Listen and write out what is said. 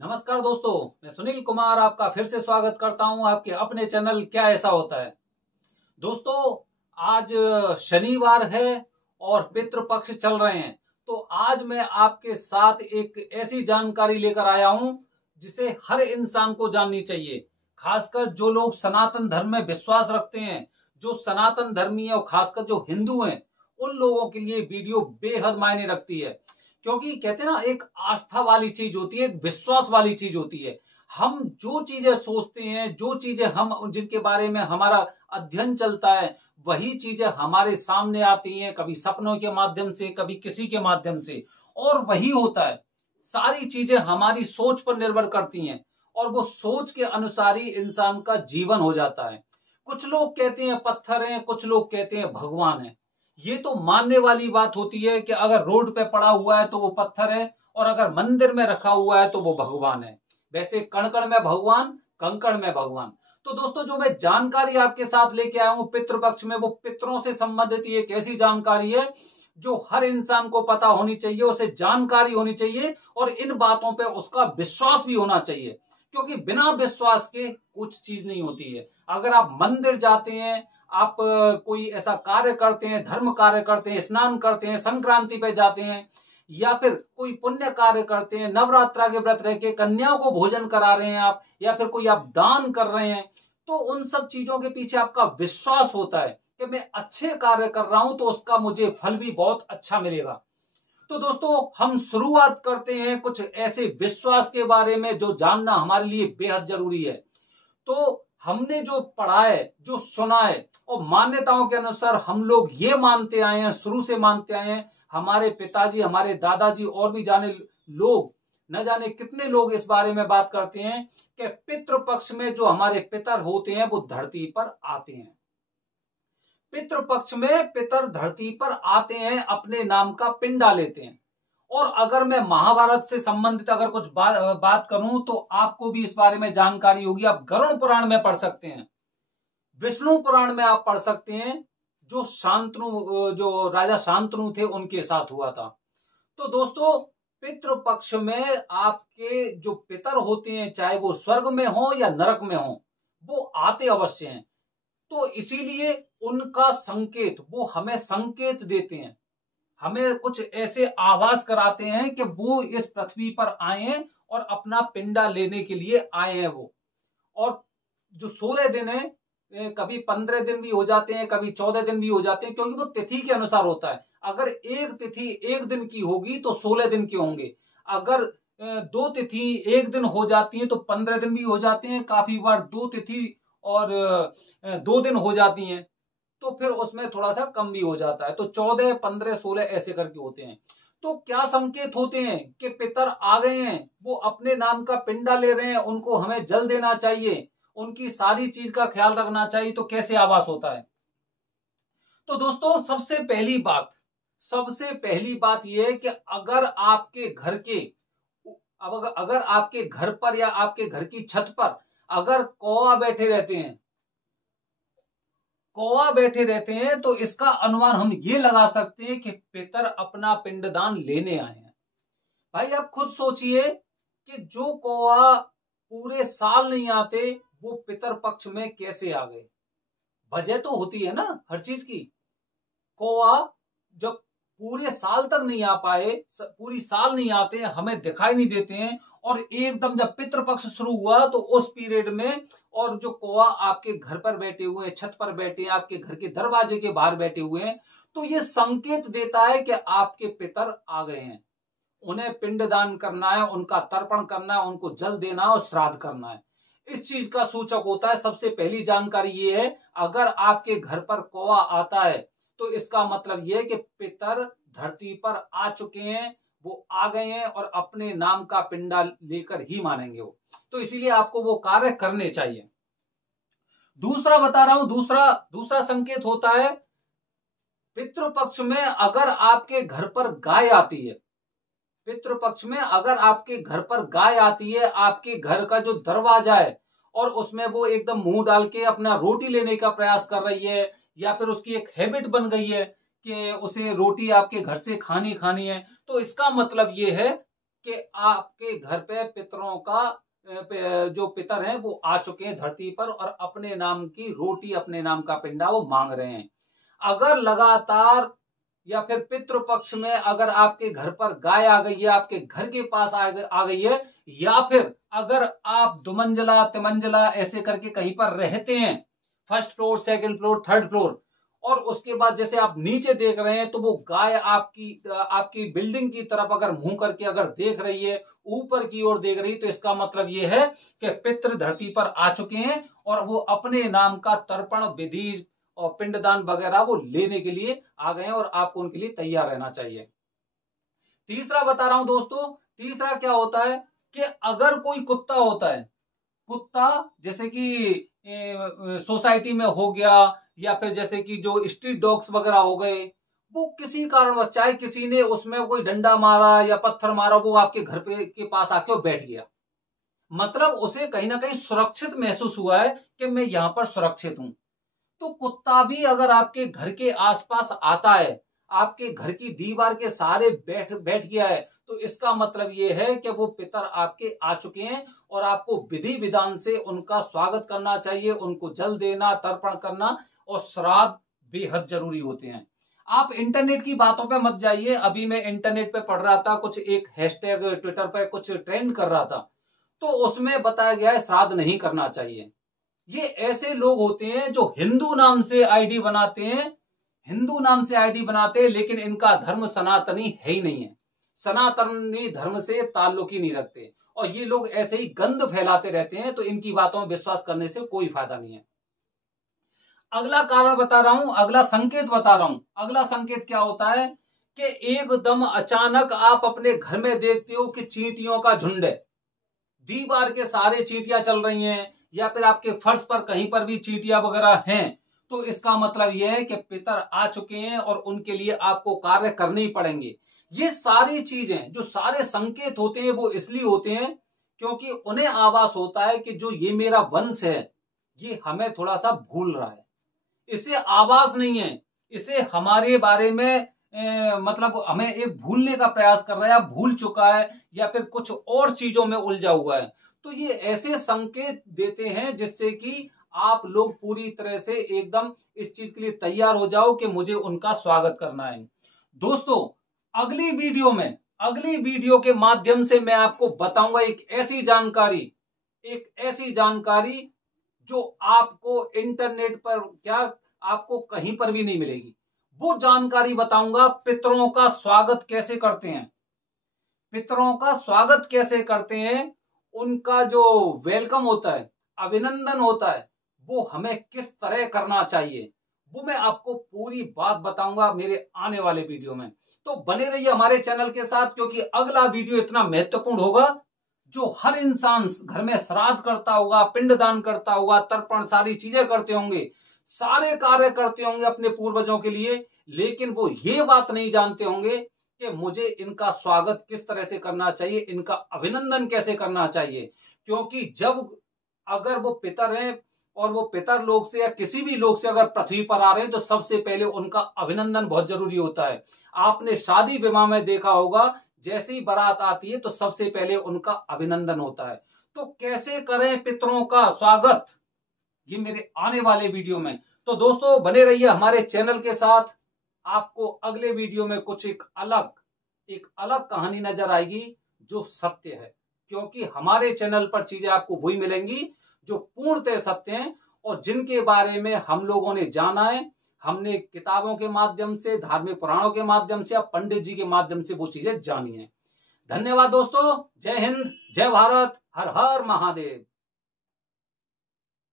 नमस्कार दोस्तों, मैं सुनील कुमार आपका फिर से स्वागत करता हूं आपके अपने चैनल क्या ऐसा होता है। दोस्तों, आज शनिवार है और पितृपक्ष चल रहे हैं। तो आज मैं आपके साथ एक ऐसी जानकारी लेकर आया हूं जिसे हर इंसान को जाननी चाहिए। खासकर जो लोग सनातन धर्म में विश्वास रखते हैं, जो सनातन धर्मी है और खासकर जो हिंदू हैं, उन लोगों के लिए वीडियो बेहद मायने रखती है। क्योंकि कहते हैं ना, एक आस्था वाली चीज होती है, एक विश्वास वाली चीज होती है। हम जो चीजें सोचते हैं, जो चीजें हम जिनके बारे में हमारा अध्ययन चलता है, वही चीजें हमारे सामने आती हैं, कभी सपनों के माध्यम से, कभी किसी के माध्यम से, और वही होता है। सारी चीजें हमारी सोच पर निर्भर करती हैं और वो सोच के अनुसार ही इंसान का जीवन हो जाता है। कुछ लोग कहते हैं पत्थर हैं, कुछ लोग कहते हैं भगवान है। ये तो मानने वाली बात होती है कि अगर रोड पे पड़ा हुआ है तो वो पत्थर है, और अगर मंदिर में रखा हुआ है तो वो भगवान है। वैसे कण कण में भगवान, कंकड़ में भगवान। तो दोस्तों, जो मैं जानकारी आपके साथ लेके आया हूं पितृपक्ष में, वो पितरों से संबंधित एक ऐसी जानकारी है जो हर इंसान को पता होनी चाहिए, उसे जानकारी होनी चाहिए और इन बातों पे उसका विश्वास भी होना चाहिए। क्योंकि बिना विश्वास के कुछ चीज नहीं होती है। अगर आप मंदिर जाते हैं, आप कोई ऐसा कार्य करते हैं, धर्म कार्य करते हैं, स्नान करते हैं, संक्रांति पे जाते हैं, या फिर कोई पुण्य कार्य करते हैं, नवरात्रा के व्रत रह के कन्याओं को भोजन करा रहे हैं आप, या फिर कोई आप दान कर रहे हैं, तो उन सब चीजों के पीछे आपका विश्वास होता है कि मैं अच्छे कार्य कर रहा हूं तो उसका मुझे फल भी बहुत अच्छा मिलेगा। तो दोस्तों, हम शुरुआत करते हैं कुछ ऐसे विश्वास के बारे में जो जानना हमारे लिए बेहद जरूरी है। तो हमने जो पढ़ा है, जो सुना है, और मान्यताओं के अनुसार हम लोग ये मानते आए हैं, शुरू से मानते आए हैं। हमारे पिताजी, हमारे दादाजी और भी जाने लोग, न जाने कितने लोग इस बारे में बात करते हैं कि पितृपक्ष में जो हमारे पितर होते हैं वो धरती पर आते हैं। पितृपक्ष में पितर धरती पर आते हैं, अपने नाम का पिंडा लेते हैं। और अगर मैं महाभारत से संबंधित अगर कुछ बात करूं तो आपको भी इस बारे में जानकारी होगी। आप गरुड़ पुराण में पढ़ सकते हैं, विष्णु पुराण में आप पढ़ सकते हैं, जो शांतनु, जो राजा शांतनु थे उनके साथ हुआ था। तो दोस्तों, पितृपक्ष में आपके जो पितर होते हैं, चाहे वो स्वर्ग में हो या नरक में हो, वो आते अवश्य हैं। तो इसीलिए उनका संकेत, वो हमें संकेत देते हैं, हमें कुछ ऐसे आभास कराते हैं कि वो इस पृथ्वी पर आए हैं और अपना पिंडा लेने के लिए आए हैं वो। और जो 16 दिन है, कभी 15 दिन भी हो जाते हैं, कभी 14 दिन भी हो जाते हैं, क्योंकि वो तिथि के अनुसार होता है। अगर एक तिथि एक दिन की होगी तो 16 दिन के होंगे। अगर दो तिथि एक दिन हो जाती है तो 15 दिन भी हो जाते हैं। काफी बार दो तिथि और 2 दिन हो जाती हैं, तो फिर उसमें थोड़ा सा कम भी हो जाता है। तो 14, 15, 16 ऐसे करके होते हैं। तो क्या संकेत होते हैं कि पितर आ गए हैं, वो अपने नाम का पिंडा ले रहे हैं, उनको हमें जल देना चाहिए, उनकी सारी चीज का ख्याल रखना चाहिए। तो कैसे आभास होता है? तो दोस्तों, सबसे पहली बात यह है कि अगर आपके घर के, अगर आपके घर पर या आपके घर की छत पर अगर कौवा बैठे रहते हैं तो इसका अनुमान हम ये लगा सकते हैं कि पितर अपना पिंडदान लेने आए हैं। भाई, आप खुद सोचिए कि जो कौवा पूरे साल नहीं आते, वो पितर पक्ष में कैसे आ गए? वजह तो होती है ना हर चीज की। कौवा जब पूरे साल तक नहीं आ पाए, पूरी साल नहीं आते, हमें दिखाई नहीं देते हैं, और एकदम जब पितृपक्ष शुरू हुआ तो उस पीरियड में, और जो कौवा आपके घर पर बैठे हुए हैं, छत पर बैठे हैं, आपके घर के दरवाजे के बाहर बैठे हुए हैं, तो ये संकेत देता है कि आपके पितर आ गए हैं। उन्हें पिंडदान करना है, उनका तर्पण करना है, उनको जल देना है और श्राद्ध करना है। इस चीज का सूचक होता है। सबसे पहली जानकारी ये है, अगर आपके घर पर कौवा आता है तो इसका मतलब यह है कि पितर धरती पर आ चुके हैं, वो आ गए हैं और अपने नाम का पिंडा लेकर ही मानेंगे वो। तो इसीलिए आपको वो कार्य करने चाहिए। दूसरा बता रहा हूं, दूसरा संकेत होता है, पितृपक्ष में अगर आपके घर पर गाय आती है, पितृपक्ष में अगर आपके घर पर गाय आती है, आपके घर का जो दरवाजा है और उसमें वो एकदम मुंह डाल के अपना रोटी लेने का प्रयास कर रही है, या फिर उसकी एक हैबिट बन गई है कि उसे रोटी आपके घर से खानी है, तो इसका मतलब ये है कि आपके घर पे पितरों का जो पितर हैं वो आ चुके हैं धरती पर और अपने नाम की रोटी, अपने नाम का पिंडा वो मांग रहे हैं। अगर लगातार या फिर पितृ पक्ष में अगर आपके घर पर गाय आ गई है, आपके घर के पास आ गई है, या फिर अगर आप दुमंजला तिमंजला ऐसे करके कहीं पर रहते हैं, first floor, second floor, third floor, और उसके बाद जैसे आप नीचे देख रहे हैं तो वो गाय आपकी बिल्डिंग की तरफ अगर मुंह करके अगर देख रही है, ऊपर की ओर देख रही, तो इसका मतलब ये है कि पितृ धरती पर आ चुके हैं और वो अपने नाम का तर्पण विधि और पिंडदान वगैरह वो लेने के लिए आ गए हैं और आपको उनके लिए तैयार रहना चाहिए। तीसरा बता रहा हूं दोस्तों, तीसरा क्या होता है कि अगर कोई कुत्ता होता है, कुत्ता जैसे कि सोसाइटी में हो गया या फिर जैसे कि जो स्ट्रीट डॉग्स वगैरह हो गए, वो किसी कारणवश चाहे किसी ने उसमें कोई डंडा मारा या पत्थर मारा, वो आपके घर पे के पास आके वो बैठ गया, मतलब उसे कहीं ना कहीं सुरक्षित महसूस हुआ है कि मैं यहां पर सुरक्षित हूं। तो कुत्ता भी अगर आपके घर के आसपास आता है, आपके घर की दीवार के सहारे बैठ गया है, तो इसका मतलब यह है कि वो पितर आपके आ चुके हैं और आपको विधि विधान से उनका स्वागत करना चाहिए, उनको जल देना, तर्पण करना और श्राद्ध बेहद जरूरी होते हैं। आप इंटरनेट की बातों पे मत जाइए। अभी मैं इंटरनेट पे पढ़ रहा था, कुछ एक हैशटैग ट्विटर पे कुछ ट्रेंड कर रहा था, तो उसमें बताया गया है श्राद्ध नहीं करना चाहिए। ये ऐसे लोग होते हैं जो हिंदू नाम से आईडी बनाते हैं, हिंदू नाम से आईडी बनाते हैं, लेकिन इनका धर्म सनातनी है ही नहीं है, सनातनी धर्म से ताल्लुक ही नहीं रखते, और ये लोग ऐसे ही गंद फैलाते रहते हैं, तो इनकी बातों में विश्वास करने से कोई फायदा नहीं है। अगला कारण बता रहा हूं, अगला संकेत बता रहा हूं। अगला संकेत क्या होता है कि एकदम अचानक आप अपने घर में देखते हो कि चींटियों का झुंड है, दीवार के सारे चींटियां चल रही हैं, या फिर आपके फर्श पर कहीं पर भी चींटियां वगैरह हैं, तो इसका मतलब यह है कि पितर आ चुके हैं और उनके लिए आपको कार्य करने ही पड़ेंगे। ये सारी चीजें, जो सारे संकेत होते हैं, वो इसलिए होते हैं क्योंकि उन्हें आभास होता है कि जो ये मेरा वंश है, ये हमें थोड़ा सा भूल रहा है, इसे आभास नहीं है, इसे हमारे बारे में मतलब हमें एक भूलने का प्रयास कर रहा है, या भूल चुका है, या फिर कुछ और चीजों में उलझा हुआ है। तो ये ऐसे संकेत देते हैं जिससे कि आप लोग पूरी तरह से एकदम इस चीज के लिए तैयार हो जाओ कि मुझे उनका स्वागत करना है। दोस्तों, अगली वीडियो के माध्यम से मैं आपको बताऊंगा एक ऐसी जानकारी जो आपको इंटरनेट पर क्या, आपको कहीं पर भी नहीं मिलेगी। वो जानकारी बताऊंगा, पितरों का स्वागत कैसे करते हैं, पितरों का स्वागत कैसे करते हैं, उनका जो वेलकम होता है, अभिनंदन होता है, वो हमें किस तरह करना चाहिए, वो मैं आपको पूरी बात बताऊंगा मेरे आने वाले वीडियो में। तो बने रहिए हमारे चैनल के साथ, क्योंकि अगला वीडियो इतना महत्वपूर्ण होगा, जो हर इंसान घर में श्राद्ध करता होगा, पिंडदान करता होगा, तर्पण सारी चीजें करते होंगे, सारे कार्य करते होंगे अपने पूर्वजों के लिए, लेकिन वो ये बात नहीं जानते होंगे कि मुझे इनका स्वागत किस तरह से करना चाहिए, इनका अभिनंदन कैसे करना चाहिए। क्योंकि जब अगर वो पितर हैं और वो पितर लोग से या किसी भी लोग से अगर पृथ्वी पर आ रहे हैं, तो सबसे पहले उनका अभिनंदन बहुत जरूरी होता है। आपने शादी विवाह में देखा होगा, जैसे ही बारात आती है तो सबसे पहले उनका अभिनंदन होता है। तो कैसे करें पितरों का स्वागत, ये मेरे आने वाले वीडियो में। तो दोस्तों, बने रहिए हमारे चैनल के साथ। आपको अगले वीडियो में कुछ एक अलग कहानी नजर आएगी जो सत्य है, क्योंकि हमारे चैनल पर चीजें आपको वही मिलेंगी जो पूर्णतः सत्य हैं और जिनके बारे में हम लोगों ने जाना है। हमने किताबों के माध्यम से, धार्मिक पुराणों के माध्यम से या पंडित जी के माध्यम से वो चीजें जानी है। धन्यवाद दोस्तों, जय हिंद, जय भारत, हर हर महादेव।